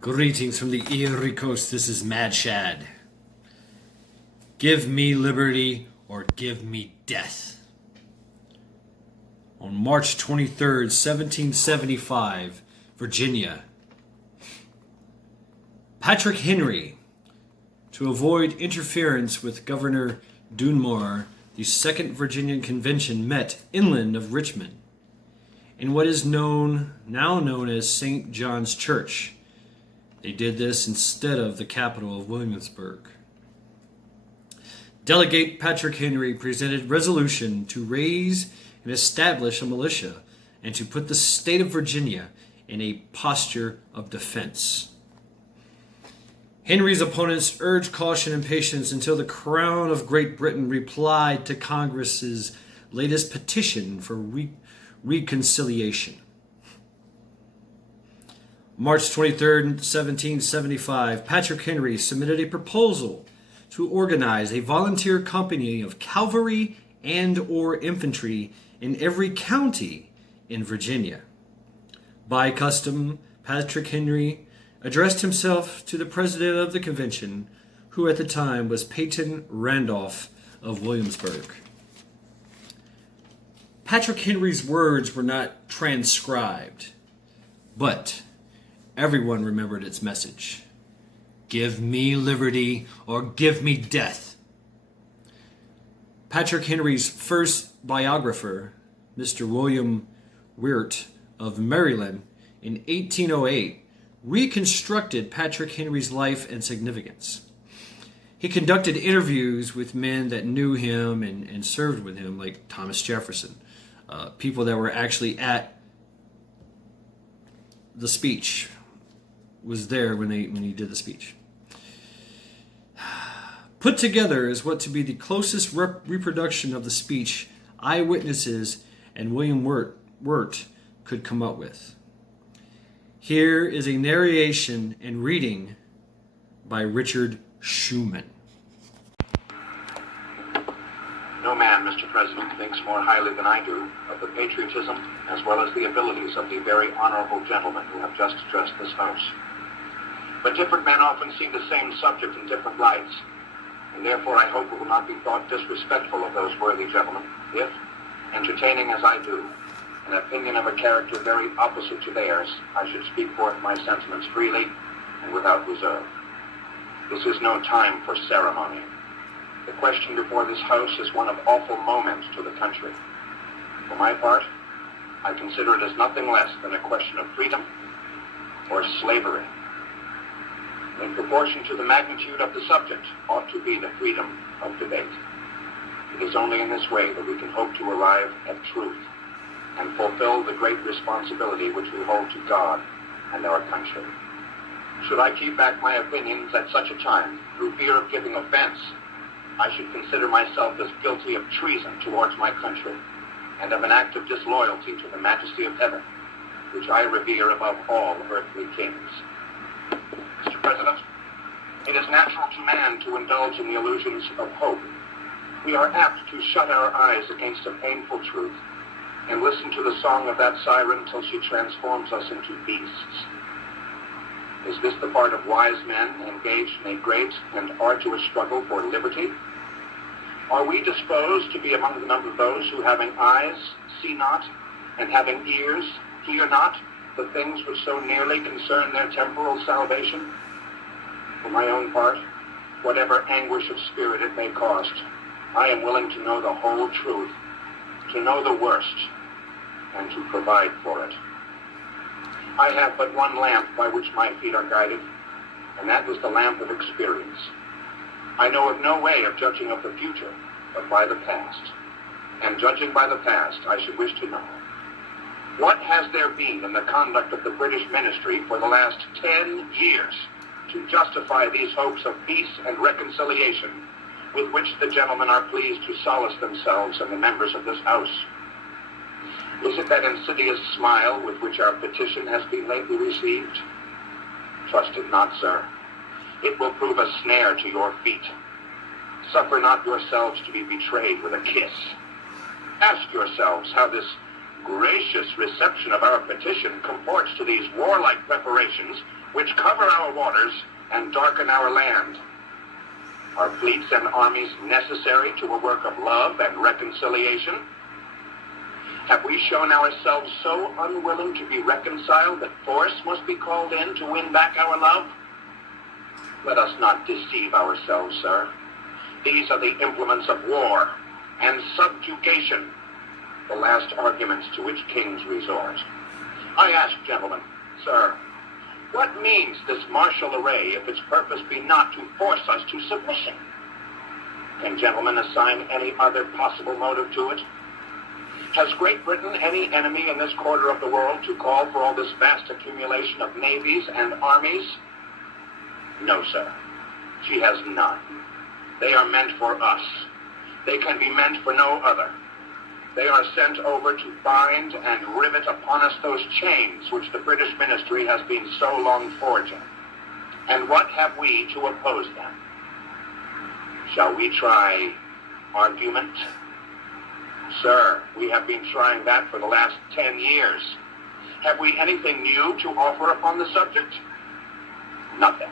Greetings from the Erie Coast. This is Mad Shad. Give me liberty or give me death. On March 23rd, 1775, Virginia, Patrick Henry, to avoid interference with Governor Dunmore, the Second Virginian Convention met inland of Richmond in what is now known as St. John's Church. They did this instead of the capital of Williamsburg. Delegate Patrick Henry presented resolution to raise and establish a militia and to put the state of Virginia in a posture of defense. Henry's opponents urged caution and patience until the Crown of Great Britain replied to Congress's latest petition for reconciliation. March 23, 1775, Patrick Henry submitted a proposal to organize a volunteer company of cavalry and or infantry in every county in Virginia. By custom, Patrick Henry addressed himself to the president of the convention, who at the time was Peyton Randolph of Williamsburg. Patrick Henry's words were not transcribed, but everyone remembered its message. Give me liberty or give me death. Patrick Henry's first biographer, Mr. William Wirt of Maryland, in 1808, reconstructed Patrick Henry's life and significance. He conducted interviews with men that knew him and served with him, like Thomas Jefferson, people that were actually at the speech, was there when he did the speech. Put together is what to be the closest reproduction of the speech eyewitnesses and William Wirt could come up with. Here is a narration and reading by Richard Schumann. No man, Mr. President, thinks more highly than I do of the patriotism as well as the abilities of the very honorable gentlemen who have just addressed this House. But different men often see the same subject in different lights, and therefore I hope it will not be thought disrespectful of those worthy gentlemen if, entertaining as I do, an opinion of a character very opposite to theirs, I should speak forth my sentiments freely and without reserve. This is no time for ceremony. The question before this House is one of awful moment to the country. For my part, I consider it as nothing less than a question of freedom or slavery. In proportion to the magnitude of the subject ought to be the freedom of debate. It is only in this way that we can hope to arrive at truth and fulfill the great responsibility which we hold to God and our country. Should I keep back my opinions at such a time through fear of giving offense, I should consider myself as guilty of treason towards my country and of an act of disloyalty to the majesty of heaven, which I revere above all earthly kings. Mr. President, it is natural to man to indulge in the illusions of hope. We are apt to shut our eyes against a painful truth and listen to the song of that siren till she transforms us into beasts. Is this the part of wise men engaged in a great and arduous struggle for liberty? Are we disposed to be among the number of those who, having eyes, see not, and having ears, hear not the things which so nearly concern their temporal salvation? For my own part, whatever anguish of spirit it may cost, I am willing to know the whole truth, to know the worst, and to provide for it. I have but one lamp by which my feet are guided, and that is the lamp of experience. I know of no way of judging of the future, but by the past. And judging by the past, I should wish to know, what has there been in the conduct of the British ministry for the last 10 years to justify these hopes of peace and reconciliation with which the gentlemen are pleased to solace themselves and the members of this House? Is it that insidious smile with which our petition has been lately received? Trust it not, sir. It will prove a snare to your feet. Suffer not yourselves to be betrayed with a kiss. Ask yourselves how this gracious reception of our petition comports to these warlike preparations which cover our waters and darken our land. Are fleets and armies necessary to a work of love and reconciliation? Have we shown ourselves so unwilling to be reconciled that force must be called in to win back our love? Let us not deceive ourselves, sir. These are the implements of war and subjugation, the last arguments to which kings resort. I ask, gentlemen, sir, what means this martial array if its purpose be not to force us to submission? Can gentlemen assign any other possible motive to it? Has Great Britain any enemy in this quarter of the world to call for all this vast accumulation of navies and armies? No, sir. She has none. They are meant for us. They can be meant for no other. They are sent over to bind and rivet upon us those chains which the British ministry has been so long forging. And what have we to oppose them? Shall we try argument? Sir, we have been trying that for the last 10 years. Have we anything new to offer upon the subject? Nothing.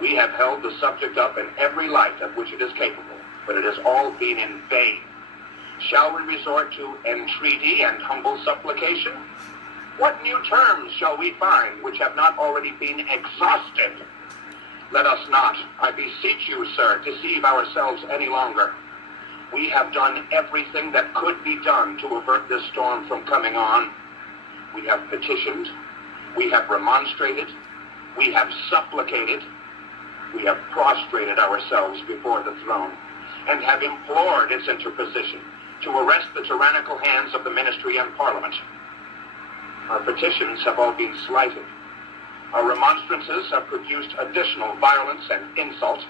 We have held the subject up in every light of which it is capable, but it has all been in vain. Shall we resort to entreaty and humble supplication? What new terms shall we find which have not already been exhausted? Let us not, I beseech you, sir, deceive ourselves any longer. We have done everything that could be done to avert this storm from coming on. We have petitioned, we have remonstrated, we have supplicated, we have prostrated ourselves before the throne, and have implored its interposition to arrest the tyrannical hands of the ministry and parliament. Our petitions have all been slighted. Our remonstrances have produced additional violence and insult.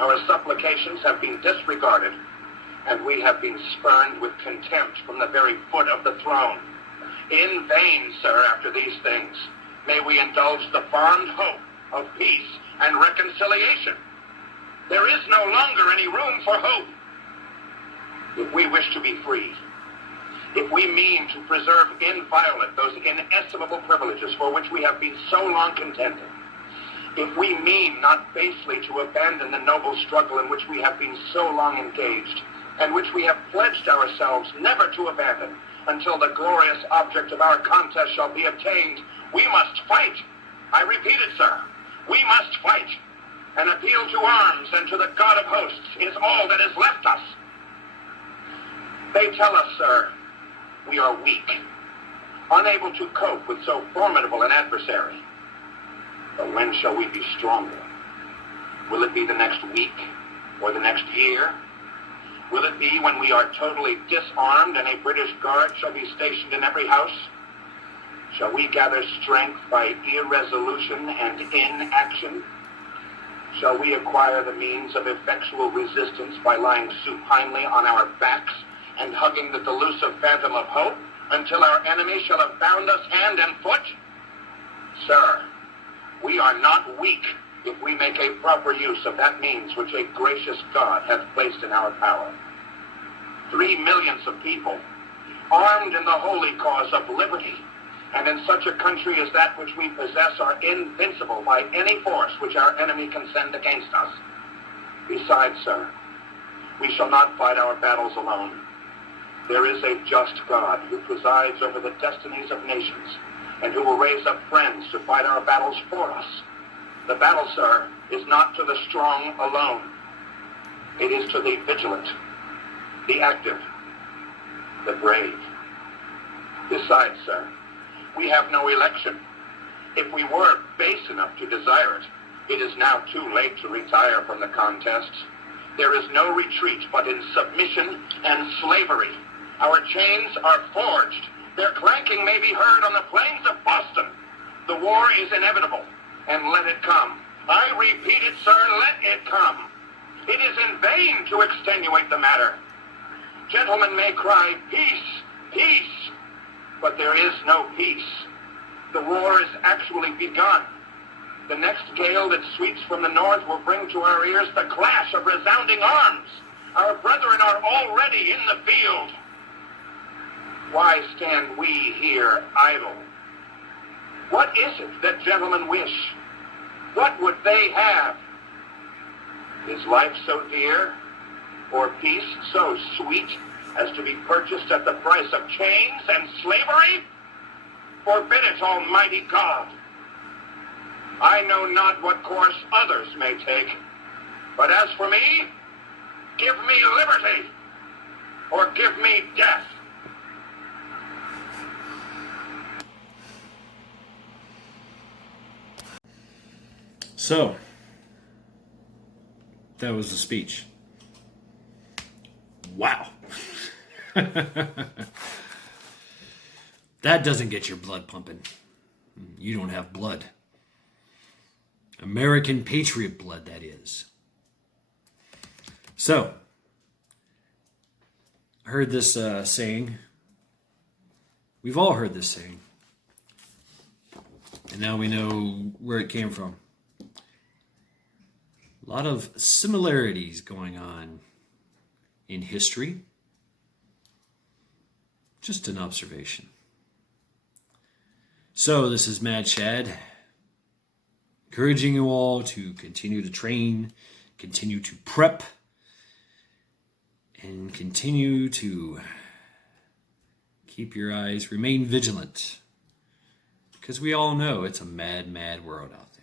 Our supplications have been disregarded, and we have been spurned with contempt from the very foot of the throne. In vain, sir, after these things, may we indulge the fond hope of peace and reconciliation. There is no longer any room for hope. If we wish to be free, if we mean to preserve inviolate those inestimable privileges for which we have been so long contending, if we mean not basely to abandon the noble struggle in which we have been so long engaged, and which we have pledged ourselves never to abandon until the glorious object of our contest shall be attained, we must fight. I repeat it, sir. We must fight. An appeal to arms and to the God of hosts is all that is left us. They tell us, sir, we are weak, unable to cope with so formidable an adversary. But when shall we be stronger? Will it be the next week or the next year? Will it be when we are totally disarmed and a British guard shall be stationed in every house? Shall we gather strength by irresolution and inaction? Shall we acquire the means of effectual resistance by lying supinely on our backs and hugging the delusive phantom of hope until our enemy shall have bound us hand and foot? Sir, we are not weak if we make a proper use of that means which a gracious God hath placed in our power. 3 millions of people, armed in the holy cause of liberty, and in such a country as that which we possess, are invincible by any force which our enemy can send against us. Besides, sir, we shall not fight our battles alone. There is a just God who presides over the destinies of nations, and who will raise up friends to fight our battles for us. The battle, sir, is not to the strong alone. It is to the vigilant, the active, the brave. Besides, sir, we have no election. If we were base enough to desire it, it is now too late to retire from the contest. There is no retreat but in submission and slavery. Our chains are forged. Their clanking may be heard on the plains of Boston. The war is inevitable, and let it come. I repeat it, sir, let it come. It is in vain to extenuate the matter. Gentlemen may cry, peace, peace, but there is no peace. The war is actually begun. The next gale that sweeps from the north will bring to our ears the clash of resounding arms. Our brethren are already in the field. Why stand we here idle? What is it that gentlemen wish? What would they have? Is life so dear, or peace so sweet, as to be purchased at the price of chains and slavery? Forbid it, Almighty God. I know not what course others may take, but as for me, give me liberty, or give me death. So, that was the speech. Wow. That doesn't get your blood pumping. You don't have blood. American patriot blood, that is. So, I heard this saying. We've all heard this saying. And now we know where it came from. A lot of similarities going on in history. Just an observation. So this is Mad Shad, encouraging you all to continue to train, continue to prep, and continue to keep your eyes, remain vigilant. Because we all know it's a mad, mad world out there.